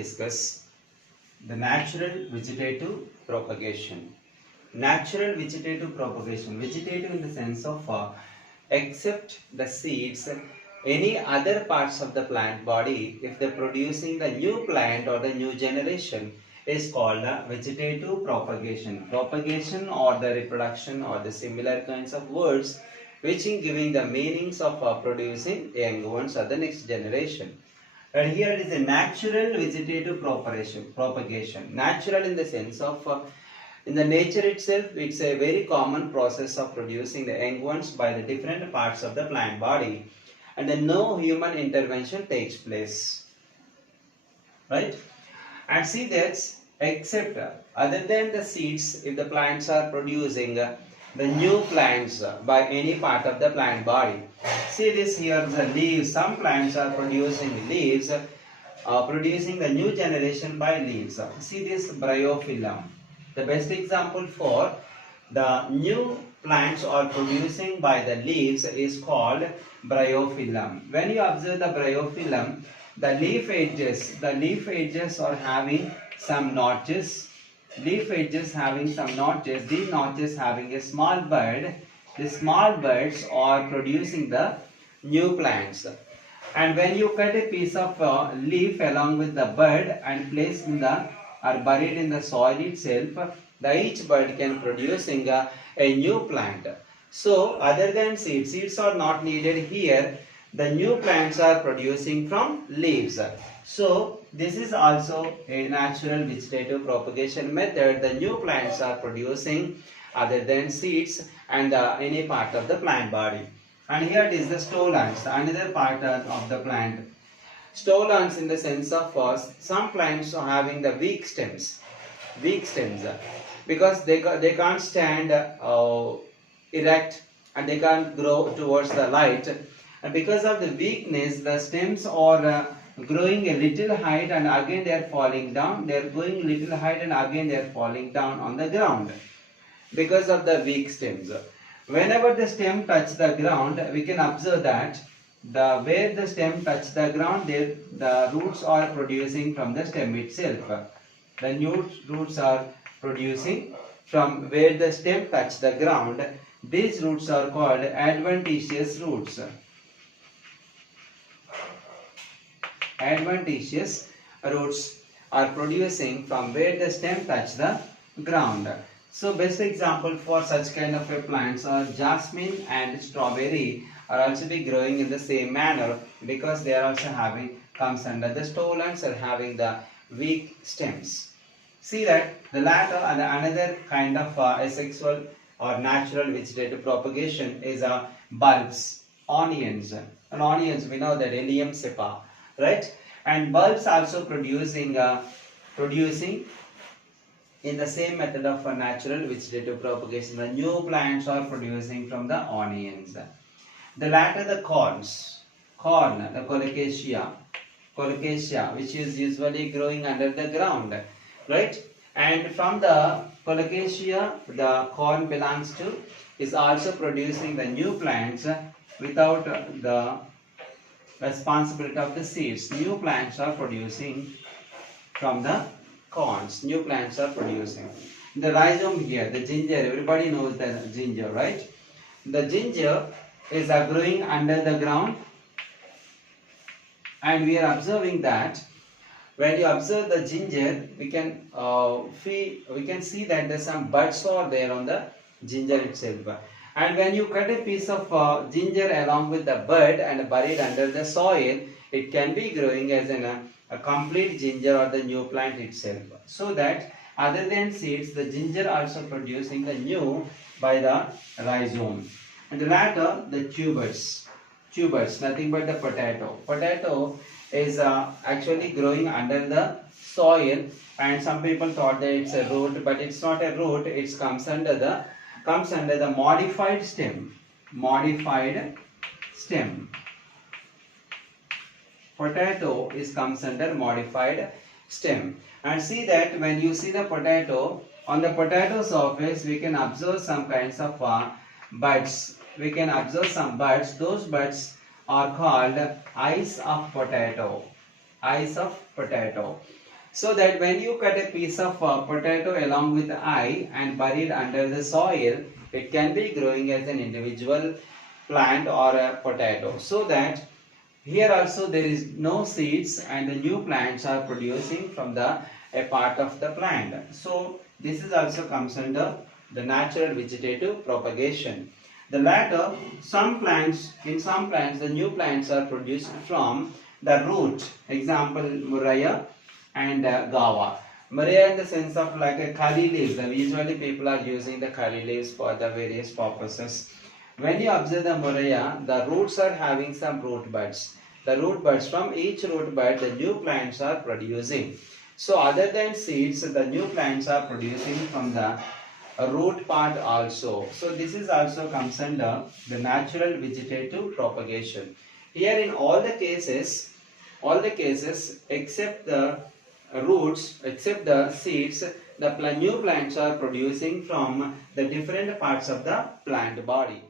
discuss the natural vegetative propagation. Natural vegetative propagation. Vegetative in the sense of except the seeds, any other parts of the plant body, if they're producing the new plant or the new generation, is called vegetative propagation. Propagation or the reproduction or the similar kinds of words which in giving the meanings of producing young ones or the next generation. And here it is a natural vegetative propagation. Natural in the sense of in the nature itself, it's a very common process of producing the young ones by the different parts of the plant body, and then no human intervention takes place, right? And see that except other than the seeds, if the plants are producing the new plants by any part of the plant body. See this here, the leaves. Some plants are producing leaves, producing the new generation by leaves. See this bryophyllum. The best example for the new plants are producing by the leaves is called bryophyllum. When you observe the bryophyllum, the leaf edges are having some notches. Leaf edges having some notches. These notches having a small bud. The small buds are producing the new plants. And when you cut a piece of leaf along with the bud and place in the or buried in the soil itself, each bud can producing a new plant. So other than seeds are not needed here. The new plants are producing from leaves. So this is also a natural vegetative propagation method. The new plants are producing other than seeds and any part of the plant body. And here it is the stolons, another part of the plant. Stolons in the sense of some plants are having the weak stems because they can't stand erect and they can't grow towards the light, and because of the weakness the stems are growing a little height and again they are falling down. They are going little height and again they are falling down on the ground because of the weak stems. Whenever the stem touches the ground, we can observe that where the stem touches the ground, the roots are producing from the stem itself. The new roots are producing from where the stem touches the ground. These roots are called adventitious roots. Adventitious roots are producing from where the stem touches the ground. So best example for such kind of plants are jasmine and strawberry are also be growing in the same manner because they are also comes under the stolons are having the weak stems. See that the latter and another kind of asexual or natural vegetative propagation is bulbs, onions. And onions, we know that Allium cepa, right? And bulbs also producing in the same method of natural vegetative propagation. The new plants are producing from the onions. The latter, the corn, the colocasia, which is usually growing under the ground, right? And from the colocasia, the corn belongs to, is also producing the new plants without the responsibility of the seeds. New plants are producing from the corns. New plants are producing. The rhizome here, the ginger, everybody knows the ginger, right? The ginger is growing under the ground, and we are observing that when you observe the ginger, we can see that there's some buds are there on the ginger itself. And when you cut a piece of ginger along with the bud and bury it under the soil, it can be growing as a complete ginger or the new plant itself. So that other than seeds, the ginger also producing the new by the rhizome. And the latter, the tubers, nothing but the potato. Potato is actually growing under the soil, and some people thought that it's a root, but it's not a root. It comes under the modified stem. Potato comes under modified stem. And see that when you see the potato, on the potato surface we can observe some kinds of buds. We can observe some buds. Those buds are called eyes of potato. So that when you cut a piece of potato along with the eye and bury it under the soil, it can be growing as an individual plant or a potato. So that here also there is no seeds and the new plants are producing from a part of the plant. So this is also comes under the natural vegetative propagation. The latter, in some plants, the new plants are produced from the root. Example, Murraya and Gawa. Murraya in the sense of like a curry leaves. Usually people are using the curry leaves for the various purposes. When you observe the Murraya, the roots are having some root buds. The root buds, from each root bud, the new plants are producing. So other than seeds, the new plants are producing from the root part also. So this is also comes under the natural vegetative propagation. Here in all the cases except the roots, except the seeds, the new plants are producing from the different parts of the plant body.